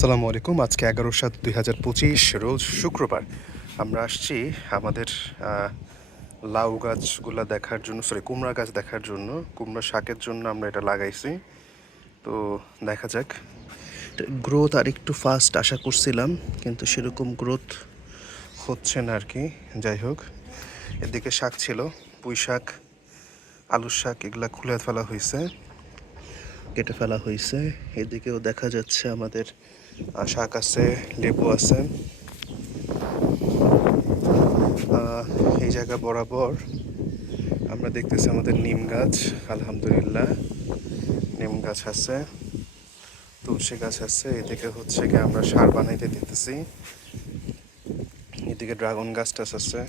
সালামু আলাইকুম। আজকে 11/7/2025 রোজ শুক্রবার। আমরা আসছি আমাদের লাউ গাছগুলা দেখার জন্য, কুমড়া গাছ দেখার জন্য। কুমড়া শাকের জন্য আমরা এটা লাগাইছি। তো দেখা যাক। গ্রোথ আর একটু ফাস্ট আশা করছিলাম, কিন্তু সেরকম গ্রোথ হচ্ছে না আর কি। যাই হোক, এদিকে শাক ছিল, পুঁই শাক, আলুর শাক, এগুলা খুলে ফেলা হয়েছে, কেটে ফেলা হয়েছে। এদিকেও দেখা যাচ্ছে আমাদের শাক আছে, লেবু আছে। এই জায়গা বরাবর আমরা দেখতেছি আমাদের নিম গাছ, আলহামদুলিল্লাহ নিম গাছ আছে, তুলসী গাছ আছে। এদিকে হচ্ছে কি আমরা সার বানাইতে দিতেছি। এদিকে ড্রাগন গাছ টাছ আছে।